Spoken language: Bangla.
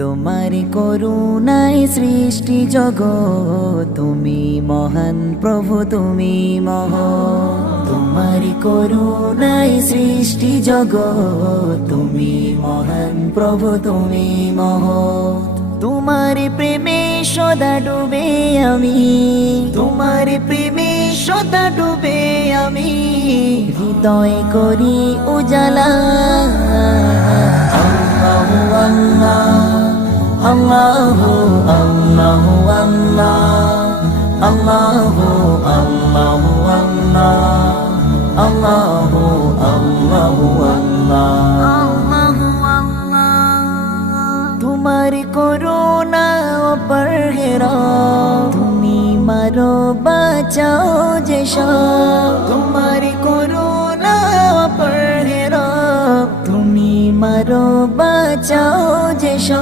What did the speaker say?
তোমার করুণায় সৃষ্টি জগৎ, তুমি মহান প্রভু, তুমি মহান। তোমার করুণায় সৃষ্টি জগৎ, তুমি মহান প্রভু, তুমি মহান। তোমার প্রেমে সদা ডুবে আমি, তোমার প্রেমে সদা ডুবে আমি, হৃদয় করি উজালা। আল্লাহু আল্লাহ, আল্লাহু আল্লাহ, আল্লাহু আল্লাহু আল্লাহ, আল্লাহু আল্লাহু আল্লাহ। তোমার করুণা অপরহেরা, তুমি মারো বাঁচাও যে সব। তোমার করুণা অপরহেরা, তুমি মারো বাঁচাও যে সব।